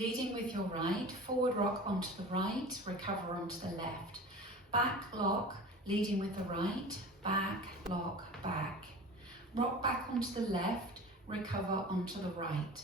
Leading with your right, forward rock onto the right, recover onto the left. Back lock, leading with the right, back, lock, back. Rock back onto the left, recover onto the right.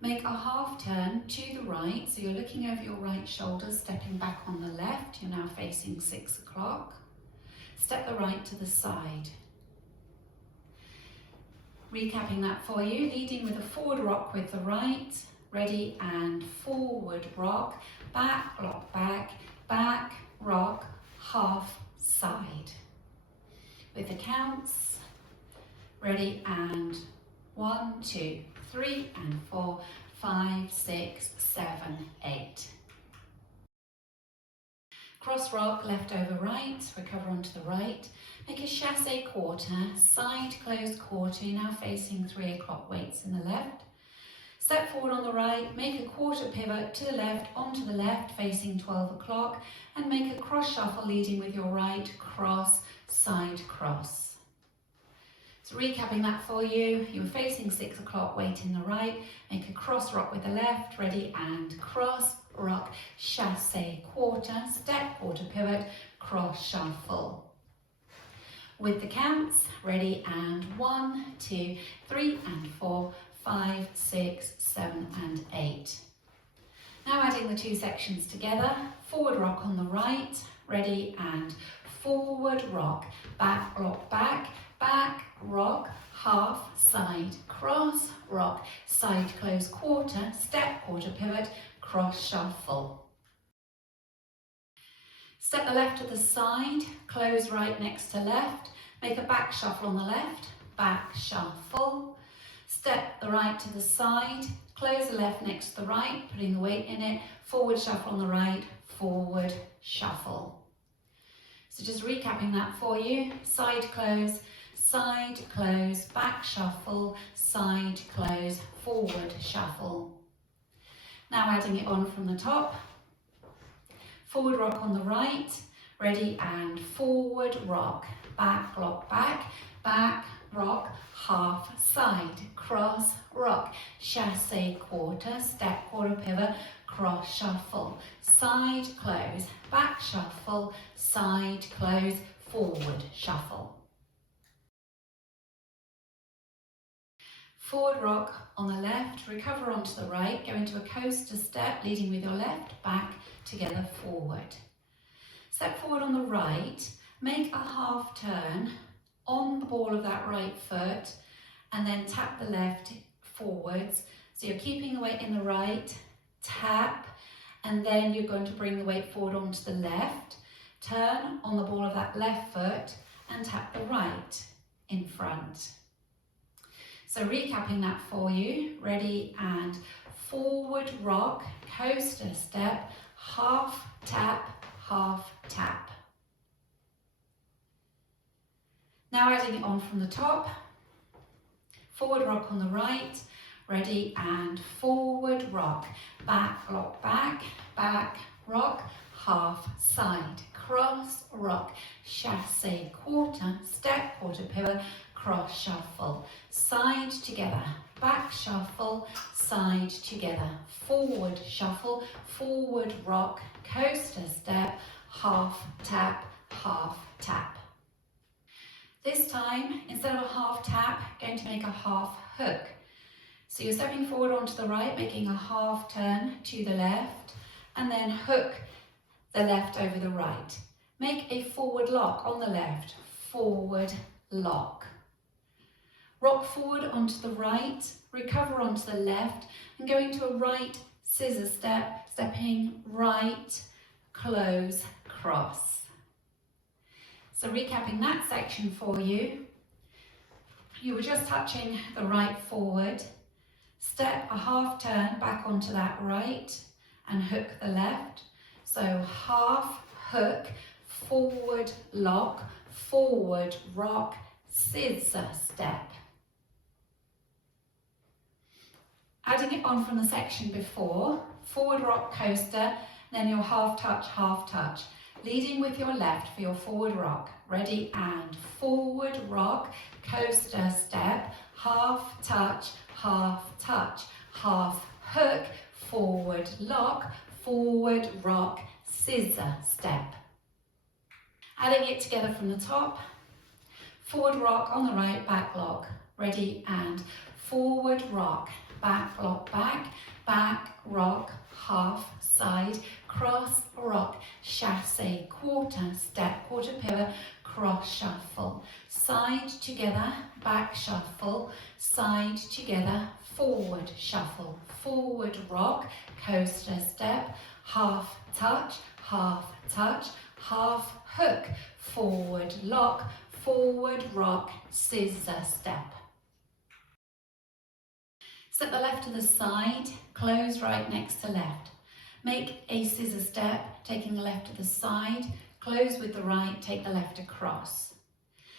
Make a half turn to the right, so you're looking over your right shoulder, stepping back on the left. You're now facing 6 o'clock. Step the right to the side. Recapping that for you, leading with a forward rock with the right. Ready and forward rock, back, lock, back, rock, half, side. With the counts, ready and 1, 2, 3 and 4, 5, 6, 7, 8. Cross rock, left over right, recover onto the right. Make a chassé quarter, side closed quarter, you're now facing 3 o'clock weights in the left. Step forward on the right, make a quarter pivot to the left, onto the left, facing 12 o'clock, and make a cross shuffle leading with your right, cross, side cross. So recapping that for you, you were facing 6 o'clock, weight in the right, make a cross rock with the left, ready and cross, rock, chassé quarter, step, quarter pivot, cross shuffle. With the counts, ready and 1, 2, 3 and 4, 5, 6, 7 and 8. Now adding the two sections together, forward rock on the right, ready and forward rock, back, lock, back, rock, half, side, cross, rock, side close quarter, step, quarter pivot, cross shuffle. Step the left to the side, close right next to left, make a back shuffle on the left, back shuffle. Step the right to the side, close the left next to the right, putting the weight in it, forward shuffle on the right, forward shuffle. So just recapping that for you, side close, back shuffle, side close, forward shuffle. Now adding it on from the top, forward rock on the right, ready and forward rock, back, lock, back, rock, half, side, cross, rock, chassé quarter, step, quarter pivot, cross shuffle, side close, back shuffle, side close, forward shuffle. Forward rock on the left, recover onto the right, go into a coaster step, leading with your left, back, together, forward. Step forward on the right, make a half turn on the ball of that right foot, and then tap the left forwards. So you're keeping the weight in the right, tap, and then you're going to bring the weight forward onto the left, turn on the ball of that left foot, and tap the right in front. So recapping that for you, ready and forward rock, coaster step, half tap, half tap. Now adding it on from the top, forward rock on the right, ready and forward rock, back, lock, back, rock, half, side, cross, rock, chassé quarter, step, quarter pivot, cross shuffle, side together, back shuffle, side together, forward shuffle, forward rock, coaster step, half tap, half tap. This time, instead of a half tap, going to make a half hook. So you're stepping forward onto the right, making a half turn to the left, and then hook the left over the right. Make a forward lock on the left, forward lock. Rock forward onto the right, recover onto the left, and go into a right scissor step, stepping right, close, cross. So recapping that section for you, you were just touching the right forward, step a half turn back onto that right and hook the left. So half hook, forward lock, forward rock, scissor step. Adding it on from the section before, forward rock coaster, then your half touch, leading with your left for your forward rock. Ready and forward rock, coaster step, half touch, half hook, forward forward rock, scissor step. Adding it together from the top, forward rock on the right, back lock, ready, and forward rock, back lock, back rock, half, side, cross rock, chassé, quarter, step, quarter pivot, cross shuffle, side together, back shuffle, side together, forward shuffle, forward rock, coaster step, half touch, half hook, forward lock, forward rock, scissor step. Step the left to the side, close right next to left. Make a scissor step, taking the left to the side, close with the right, take the left across.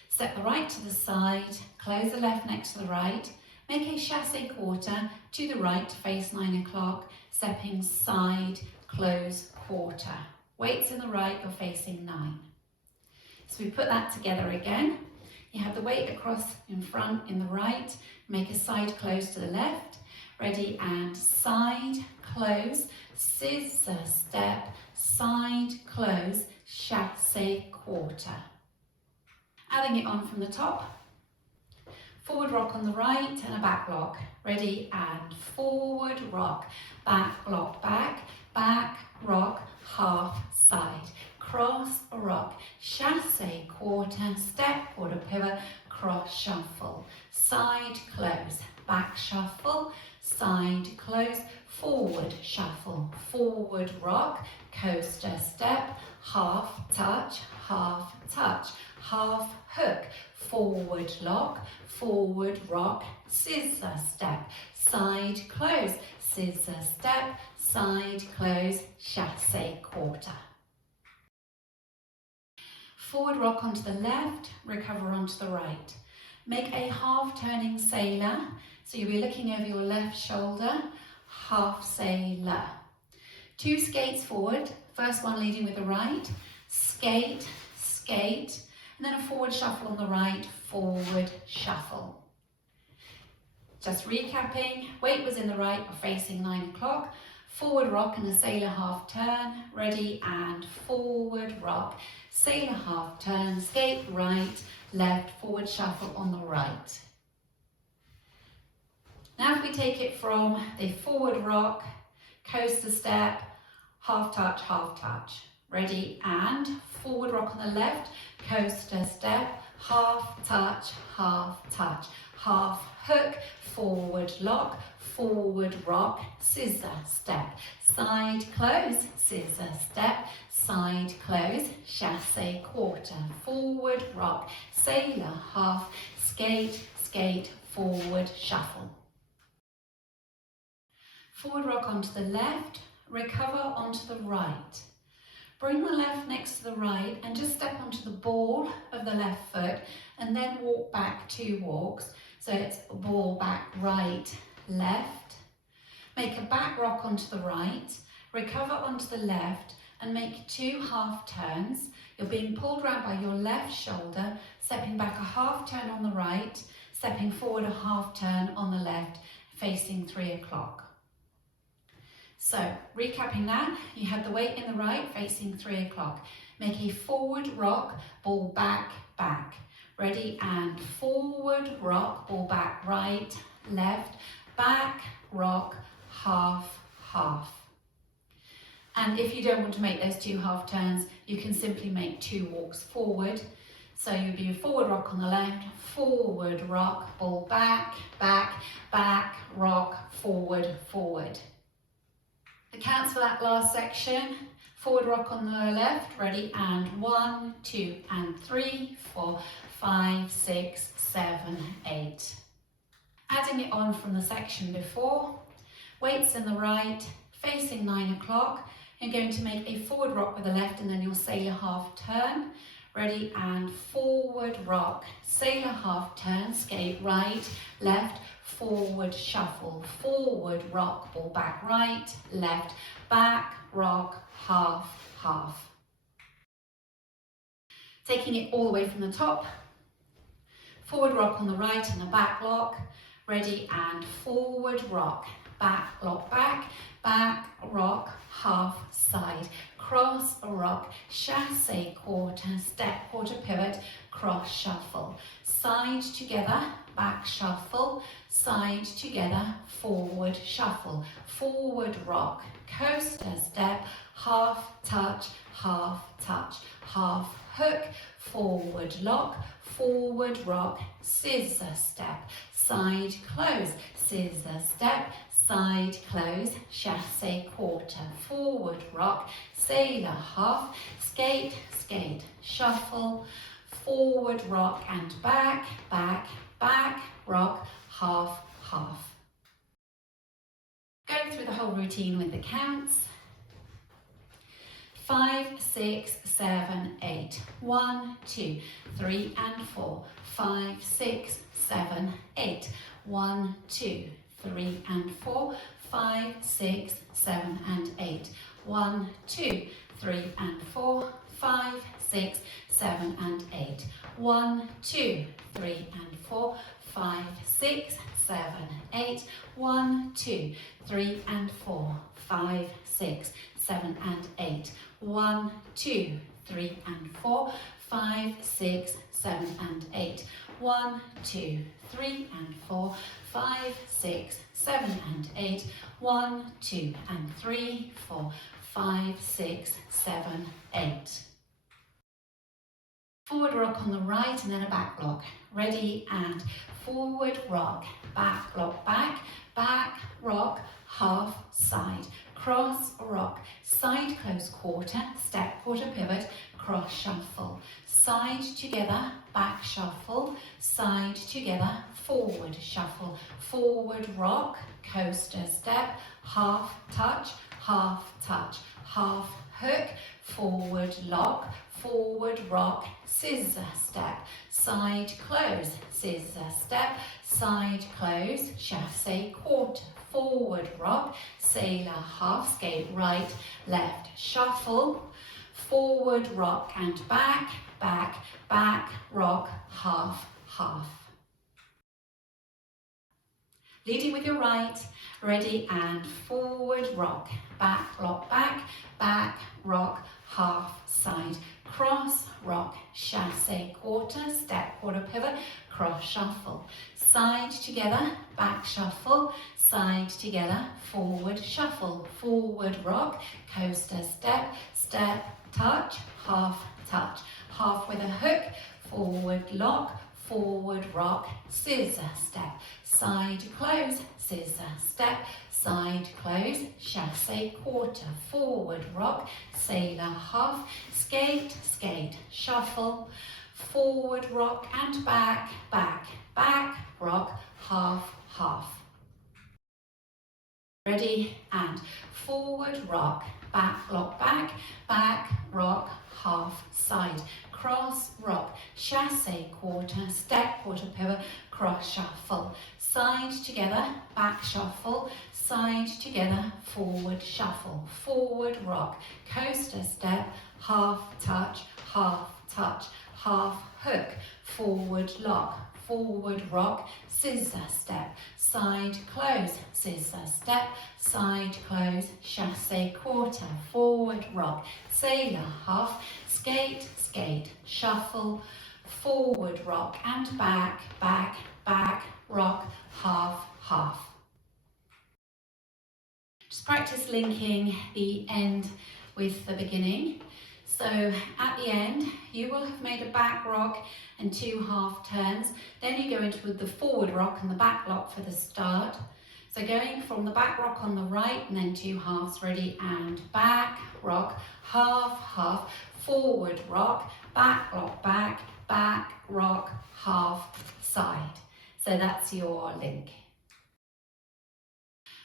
Step the right to the side, close the left next to the right, make a chassé quarter to the right to face 9 o'clock, stepping side, close, quarter. Weights in the right, you're facing 9. So we put that together again. You have the weight across in front in the right, make a side close to the left, ready, and side, close, scissor step, side, close, chassé quarter. Adding it on from the top, forward rock on the right and a back lock, ready, and forward rock, back lock, back rock, half, side, cross rock, chassé quarter, step, quarter pivot, cross shuffle, side close, back shuffle, side close, forward shuffle, forward rock, coaster step, half touch, half hook, forward lock, forward rock, scissor step, side close, scissor step, side close, chassé quarter. Forward rock onto the left, recover onto the right. Make a half turning sailor, so you'll be looking over your left shoulder, half sailor. 2 skates forward, first one leading with the right, skate, skate, and then a forward shuffle on the right, forward shuffle. Just recapping, weight was in the right, we're facing 9 o'clock, forward rock and a sailor half turn, ready, and forward rock, sailor half turn, skate right, left, forward shuffle on the right. Now if we take it from the forward rock, coaster step, half touch, ready, and forward rock on the left, coaster step, half touch, half hook, forward lock, forward rock, scissor step, side close, scissor step, side close, chassé quarter, forward rock, sailor half, skate, skate, forward shuffle. Forward rock onto the left, recover onto the right. Bring the left next to the right and just step onto the ball of the left foot and then walk back 2 walks. So it's ball back, right, left. Make a back rock onto the right, recover onto the left and make 2 half turns. You're being pulled round by your left shoulder, stepping back a half turn on the right, stepping forward a half turn on the left, facing 3 o'clock. So, recapping that, you had the weight in the right, facing 3 o'clock. Make a forward rock, ball back, back. Ready, and forward rock, ball back, right, left, back, rock, half, half. And if you don't want to make those 2 half turns, you can simply make 2 walks forward. So you'll do forward rock on the left, forward rock, ball back, back, back, rock, forward, forward. The counts for that last section, forward rock on the left, ready, and 1, 2, and 3, 4, 5, 6, 7, 8. Adding it on from the section before, weights in the right, facing 9 o'clock, you're going to make a forward rock with the left and then your sailor half turn, ready, and forward rock, sailor half turn, skate right, left, forward shuffle, forward rock, ball back right, left, back, rock, half, half. Taking it all the way from the top, forward rock on the right and a back lock, Ready, and forward rock, back, lock back, back, rock, half, side, cross, rock, chassé, quarter, step, quarter pivot, cross, shuffle, side together, back shuffle, side together, forward shuffle, forward rock, coaster step, half touch, half touch, half hook, forward lock, forward rock, scissor step, side close, scissor step, side close, chassé quarter, forward rock, sailor half, skate, skate, shuffle, forward rock and back, back, back, rock, half, half. Going through the whole routine with the counts. 5, 6, 7, 8. 1, 2, 3 and 4. 5, 6, 7, 8. 1, 2, 3 and 4. 5, 6, 7 and 8. 1, 2, 3 and 4. 5, 6, 7 and 8. 1, 2, 3 and 4. 5, 6, 7, 8. 1, 2, 3 and 4. 5, 6, 7 and 8. 1, 2, 3 and 4. 5, 6, 7 and 8. 1, 2, 3 and 4. 5, 6, 7 and 8. 1, 2 and 3, 4. 5, 6, 7, 8. Forward rock on the right and then a back lock. Ready, and forward rock, back lock back, back rock, half, side, cross rock, side close quarter, step quarter pivot, cross shuffle, side together, back shuffle, side together, forward shuffle, forward rock, coaster step, half touch, half touch, half hook, forward lock, forward rock, scissor step, side close, scissor step, side close, chassé quarter, forward rock, sailor half, skate right, left, shuffle, forward rock and back, back, back, rock, half, half. Leading with your right, ready, and forward rock, back, lock back, back, rock, half, side, cross, rock, chassé quarter, step quarter pivot, cross shuffle, side together, back shuffle, side together, forward shuffle, forward rock, coaster step, step, touch, half with a hook, forward lock, forward rock, scissor step, side close, scissor step, side close, chassé quarter, forward rock, sailor half, skate, skate, shuffle, forward rock and back, back, back, rock, half, half. Ready, and forward rock, back, lock back, back, rock, half, side, cross, rock, chassé quarter, step quarter pivot, cross shuffle, side together, back shuffle, side together, forward shuffle, forward rock, coaster step, half touch, half hook, forward lock, forward rock, scissor step, side close, scissor step, side close, chassé quarter, forward rock, sailor half, skate, skate, shuffle, forward rock and back, back, back, rock, half, half. Just practice linking the end with the beginning. So at the end, you will have made a back rock and 2 half turns. Then you go into the forward rock and the back lock for the start. So going from the back rock on the right and then 2 halves, ready, and back rock, half, half, forward rock, back lock back, back rock, half, side. So that's your link.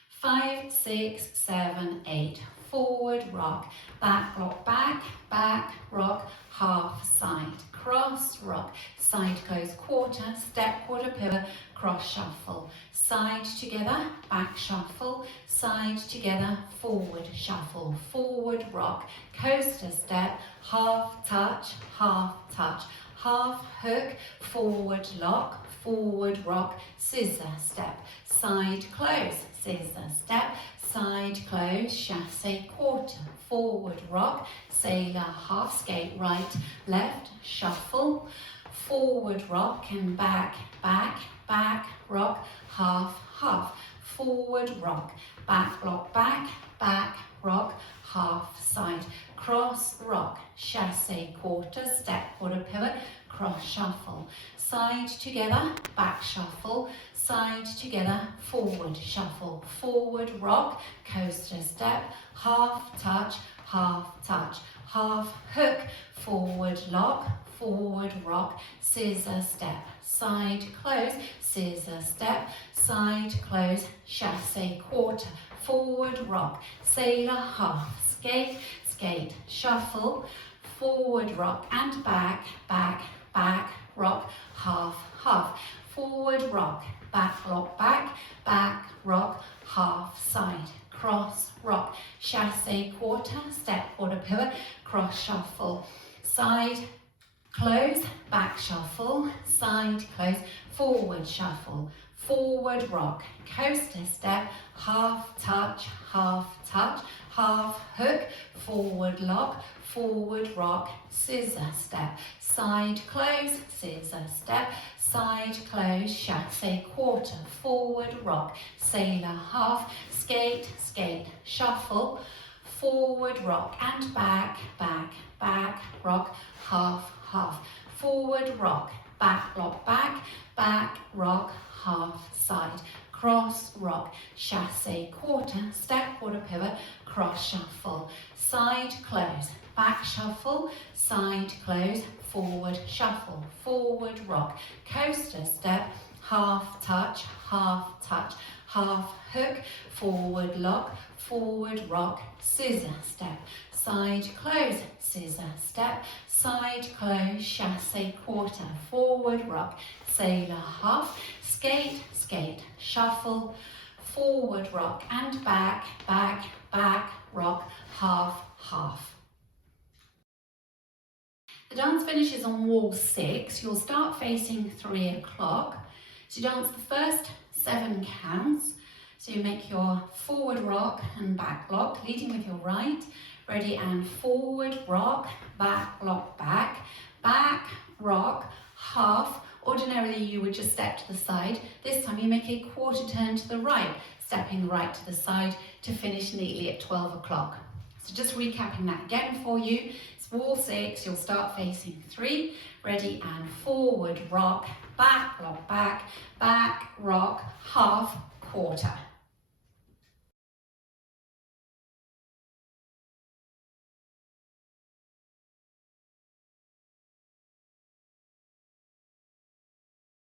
5, 6, 7, 8. Forward rock, back lock back, back rock, half, side, cross rock, side close quarter, step quarter pivot, cross shuffle, side together, back shuffle, side together, forward shuffle, forward rock, coaster step, half touch, half hook, forward lock, forward rock, scissor step, side close, scissor step, side close, chassé quarter, forward rock, sailor half, skate right, left, shuffle, forward rock and back, back, back, rock, half, half, forward rock, back, lock, back, back, rock, half, side, cross, rock, chassé quarter, step, quarter pivot, cross, shuffle, side together, back shuffle, side together, forward shuffle, forward rock, coaster step, half touch, half hook, forward lock, forward rock, scissor step, side close, scissor step, side close, chassé quarter, forward rock, sailor half, skate, skate, shuffle, forward rock and back, back, back, rock, half, half, forward rock, back, lock, back, back, rock, half, side, cross, rock, chassé quarter, step, quarter pivot, cross, shuffle, side, close, back shuffle, side close, forward shuffle, forward rock, coaster step, half touch, half hook, forward lock, forward rock, scissor step, side close, scissor step, side close, chassé quarter, forward rock, sailor half, skate, skate, shuffle, forward rock and back, back, back, rock, half, half, forward rock, back, lock, back, back, rock, half, side, cross, rock, chassé quarter, step, quarter pivot, cross, shuffle, side close, back shuffle, side close, forward shuffle, forward rock, coaster step, half touch, half hook, forward lock, forward rock, scissor step, side close, scissor step, side close, chassé quarter, forward rock, sailor half, skate, skate, shuffle, forward rock and back, back, back, rock, half, half. The dance finishes on wall 6. You'll start facing 3 o'clock. So you dance the first 7 counts. So you make your forward rock and back lock, leading with your right. Ready and forward rock, back lock, back, back rock, half. Ordinarily you would just step to the side. This time you make a quarter turn to the right, stepping right to the side to finish neatly at 12 o'clock. So just recapping that again for you. It's wall 6, you'll start facing 3. Ready and forward rock, back lock, back rock, half, quarter.